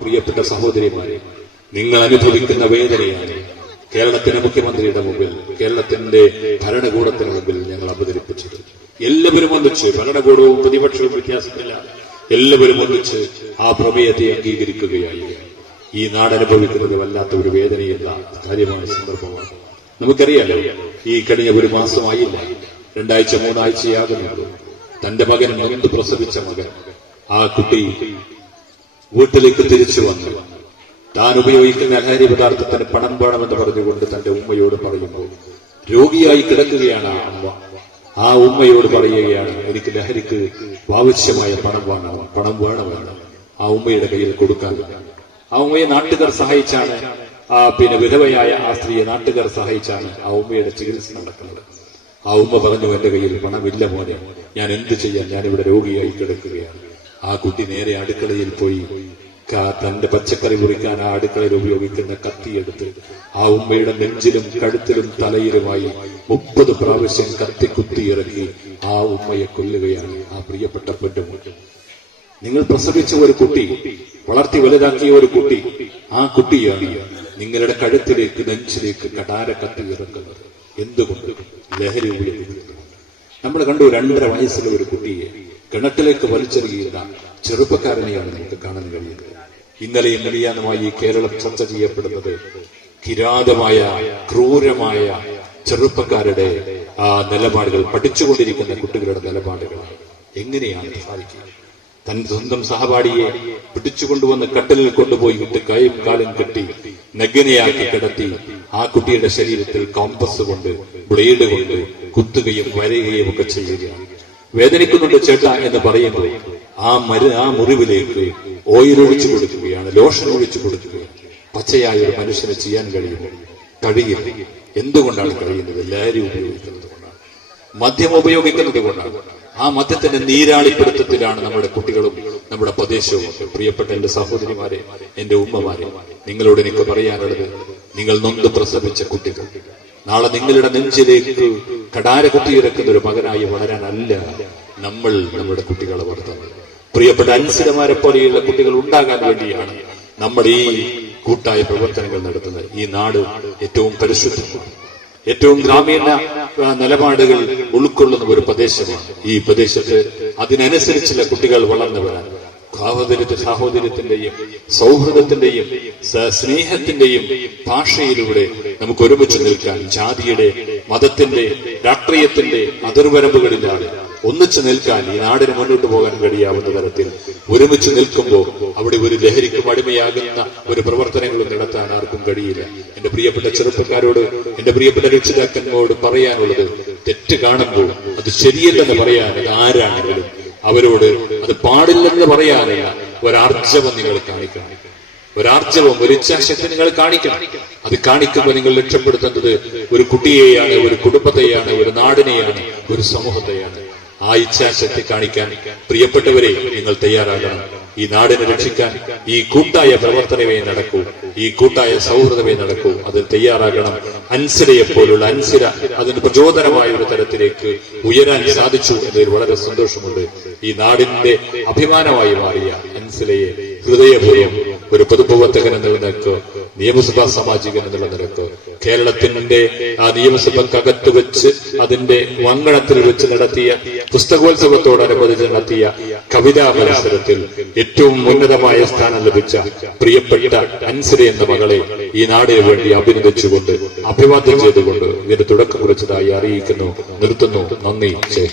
പ്രിയപ്പെട്ട സഹോദരിമാരെ നിങ്ങൾ അനുഭവിക്കുന്ന വേദനയാണ് കേരളത്തിന്റെ മുഖ്യമന്ത്രിയുടെ മുമ്പിൽ കേരളത്തിന്റെ ഭരണകൂടത്തിന് മുമ്പിൽ ഞങ്ങൾ അവതരിപ്പിച്ചത്. എല്ലാവരും ഒന്നിച്ച് ഭരണകൂടവും പ്രതിപക്ഷവും വ്യത്യാസത്തില്ല. എല്ലാവരും ഒന്നിച്ച് ആ പ്രമേയത്തെ അംഗീകരിക്കുകയായി. ഈ നാട് അനുഭവിക്കുന്നത് വല്ലാത്ത ഒരു വേദനയുള്ള കാര്യമായ സന്ദർഭമാണ്. നമുക്കറിയാലോ ഈ കഴിഞ്ഞ ഒരു മാസമായില്ല. രണ്ടാഴ്ച മൂന്നാഴ്ചയാകുന്നുള്ളൂ. തന്റെ മകൻ മുൻപ് പ്രസവിച്ച മകൻ. ആ കുട്ടി വീട്ടിലേക്ക് തിരിച്ചു വന്നു. താൻ ഉപയോഗിക്കുന്ന ലഹരി പദാർത്ഥത്തിന് പണം വേണമെന്ന് പറഞ്ഞുകൊണ്ട് തന്റെ ഉമ്മയോട് പറയുമ്പോൾ രോഗിയായി കിടക്കുകയാണ് ആ അമ്മ. ആ ഉമ്മയോട് പറയുകയാണ് എനിക്ക് ലഹരിക്ക് ആവശ്യമായ പണം വേണം പണം വേണമെന്ന് ആ ഉമ്മയുടെ കയ്യിൽ കൊടുക്കാൻ. ആ ഉമ്മയെ നാട്ടുകാർ സഹായിച്ചാണ്. ആ പിന്നെ വിധവയായ ആ സ്ത്രീയെ നാട്ടുകാർ സഹായിച്ചാണ് ആ ഉമ്മയുടെ ചികിത്സ നടക്കുന്നത്. ആ ഉമ്മ പറഞ്ഞു എന്റെ കയ്യിൽ പണമില്ല മോനെ. ഞാൻ എന്ത് ചെയ്യാൻ? ഞാനിവിടെ രോഗിയായി കിടക്കുകയാണ്. ആ കുട്ടി നേരെ അടുക്കളയിൽ പോയി തന്റെ പച്ചക്കറി മുറിക്കാൻ ആ അടുക്കളയിൽ ഉപയോഗിക്കുന്ന കത്തിയെടുത്ത് ആ ഉമ്മയുടെ നെഞ്ചിലും കഴുത്തിലും തലയിലുമായി മുപ്പത് പ്രാവശ്യം കത്തി കുത്തിയിറക്കി ആ ഉമ്മയെ കൊല്ലുകയാണ് ആ പ്രിയപ്പെട്ട പെണ്ണുമുട്ട് നിങ്ങൾ പ്രസവിച്ച ഒരു കുട്ടി വളർത്തി വലുതാക്കിയ ഒരു കുട്ടി ആ കുട്ടിയാണ് നിങ്ങളുടെ കഴുത്തിലേക്ക് നെഞ്ചിലേക്ക് കടാര കത്തി ഇറക്കുന്നത്. എന്തുകൊണ്ട്? ലഹരി നമ്മൾ കണ്ടു രണ്ടര വയസ്സിലെ ഒരു കുട്ടിയെ കിണറ്റിലേക്ക് വലിച്ചെറിയുന്ന ചെറുപ്പക്കാരനെയാണ് നമുക്ക് കാണാൻ കഴിയുന്നത്. ഇന്നലെയും മെലിയാനുമായി ഈ കേരളം ചർച്ച ചെയ്യപ്പെടുന്നത്. കിരാതമായ ക്രൂരമായ ചെറുപ്പക്കാരുടെ ആ നിലപാടുകൾ പഠിച്ചുകൊണ്ടിരിക്കുന്ന കുട്ടികളുടെ നിലപാടുകളാണ് എങ്ങനെയാണ് സാധിക്കുക തന്റെ സ്വന്തം സഹപാഠിയെ പിടിച്ചുകൊണ്ടുവന്ന് കട്ടലിൽ കൊണ്ടുപോയി ഇട്ട് കൈയും കാലും കെട്ടി നഗ്നയാക്കി കിടത്തി ആ കുട്ടിയുടെ ശരീരത്തിൽ കോമ്പസ് കൊണ്ട് ബ്ലേഡ് കൊണ്ട് കുത്തുകയും വരയുകയും ഒക്കെ ചെയ്യുകയാണ്. വേദനിക്കുന്നുണ്ട് ചേട്ട എന്ന് പറയുമ്പോൾ ആ മരു ആ മുറിവിലേക്ക് ഓയിൽ ഒഴിച്ചു കൊടുക്കുകയാണ് ലോഷൻ ഒഴിച്ചു കൊടുക്കുകയാണ്. പച്ചയായ ഒരു മനുഷ്യന് ചെയ്യാൻ കഴിയുമോ? കഴിയും എന്തുകൊണ്ടാണ് കഴിയുന്നത്? ലഹരി ഉപയോഗിക്കുന്നത് കൊണ്ടാണ്. മദ്യം ഉപയോഗിക്കുന്നത് കൊണ്ടാണ്. ആ മദ്യത്തിന്റെ നീരാളിപ്പിടുത്തത്തിലാണ് നമ്മുടെ കുട്ടികളും നമ്മുടെ പ്രദേശവും പ്രിയപ്പെട്ട എന്റെ സഹോദരിമാരെ എന്റെ ഉമ്മമാരെ നിങ്ങളോട് എനിക്ക് പറയാനുള്ളത് നിങ്ങൾ നൊന്ത് പ്രസവിച്ച കുട്ടികൾ. നാളെ നിങ്ങളുടെ നെഞ്ചിലേക്ക് കടാര കുത്തിയിറക്കുന്ന ഒരു മകനായി വളരാനല്ല നമ്മൾ നമ്മുടെ കുട്ടികളെ വളർത്തുന്നത്. പ്രിയപ്പെട്ട അനുസരമാരെ പോലെയുള്ള കുട്ടികൾ ഉണ്ടാകാൻ വേണ്ടിയാണ് നമ്മൾ ഈ കൂട്ടായ പ്രവർത്തനങ്ങൾ നടത്തുന്നത്. ഈ നാട് ഏറ്റവും പരിശുദ്ധമാണ്. ഏറ്റവും ഗ്രാമീണ നിലപാടുകൾ ഉൾക്കൊള്ളുന്ന ഒരു പ്രദേശമാണ്. ഈ പ്രദേശത്ത് അതിനനുസരിച്ചുള്ള കുട്ടികൾ വളർന്നു വരാൻ സാഹോദര്യത്തെ സാഹോദര്യത്തിന്റെയും സൗഹൃദത്തിന്റെയും സ്നേഹത്തിന്റെയും ഭാഷയിലൂടെ നമുക്ക് ഒരുമിച്ച് നിൽക്കാൻ ജാതിയുടെ മതത്തിന്റെ രാഷ്ട്രീയത്തിന്റെ അതിർവരമ്പുകളില്ലാതെ ഒന്നിച്ചു നിൽക്കാൻ ഈ നാടിന് മുന്നോട്ട് പോകാൻ കഴിയാവുന്ന തരത്തിൽ ഒരുമിച്ച് നിൽക്കുമ്പോൾ അവിടെ ഒരു ലഹരിക്കും അടിമയാകുന്ന ഒരു പ്രവർത്തനങ്ങളും നടത്താൻ ആർക്കും കഴിയില്ല. എന്റെ പ്രിയപ്പെട്ട ചെറുപ്പക്കാരോട് എന്റെ പ്രിയപ്പെട്ട രക്ഷിതാക്കന്മാരോട് പറയാനുള്ളത് തെറ്റ് കാണുമ്പോൾ അത് ശരിയല്ലെന്ന് പറയാൻ ആരാണെങ്കിലും അവരോട് അത് പാടില്ലെന്ന് പറയാനല്ല ഒരാർജവം നിങ്ങൾ കാണിക്കണം. ഒരാർജവം ഒരു ഇച്ഛാശക്തി നിങ്ങൾ കാണിക്കണം. അത് കാണിക്കുമ്പോൾ നിങ്ങൾ രക്ഷപ്പെടുത്തേണ്ടത് ഒരു കുട്ടിയെയാണ് ഒരു കുടുംബത്തെയാണ് ഒരു നാടിനെയാണ് ഒരു സമൂഹത്തെയാണ്. ആ ഇച്ഛാശക്തി കാണിക്കാൻ പ്രിയപ്പെട്ടവരെ നിങ്ങൾ തയ്യാറാകണം. ഈ നാടിനെ രക്ഷിക്കാൻ ഈ കൂട്ടായ പ്രവർത്തനമേ നടക്കൂ. ഈ കൂട്ടായ സൗഹൃദമേ നടക്കൂ. അതിൽ തയ്യാറാകണം. അൻസിരയെ പോലുള്ള അൻസിര അതിന് പ്രചോദനമായ ഒരു തരത്തിലേക്ക് ഉയരാൻ സാധിച്ചു എന്നതിൽ വളരെ സന്തോഷമുണ്ട്. ഈ നാടിന്റെ അഭിമാനമായി മാറിയ അൻസിലയെ ഹൃദയപൂർവം ഒരു പൊതുപ്രവർത്തകൻ എന്നുള്ള നിലയ്ക്ക് നിയമസഭാ സാമാജികൻ എന്നുള്ള നിലയ്ക്ക് കേരളത്തിന്റെ ആ നിയമസഭക്കകത്ത് വെച്ച് അതിന്റെ വങ്കണത്തിൽ വെച്ച് നടത്തിയ പുസ്തകോത്സവത്തോടനുബന്ധിച്ച് നടത്തിയ കവിതാ മത്സരത്തിൽ ഏറ്റവും ഉന്നതമായ സ്ഥാനം ലഭിച്ച പ്രിയപ്പെട്ട അൻസരി എന്ന മകളെ ഈ നാടിന് വേണ്ടി അഭിനന്ദിച്ചുകൊണ്ട് അഭിവാദ്യം ചെയ്തുകൊണ്ട് ഇതിന്റെ തുടക്കം കുറിച്ചതായി അറിയിക്കുന്നു. നിർത്തുന്നു. നന്ദി. ജയ്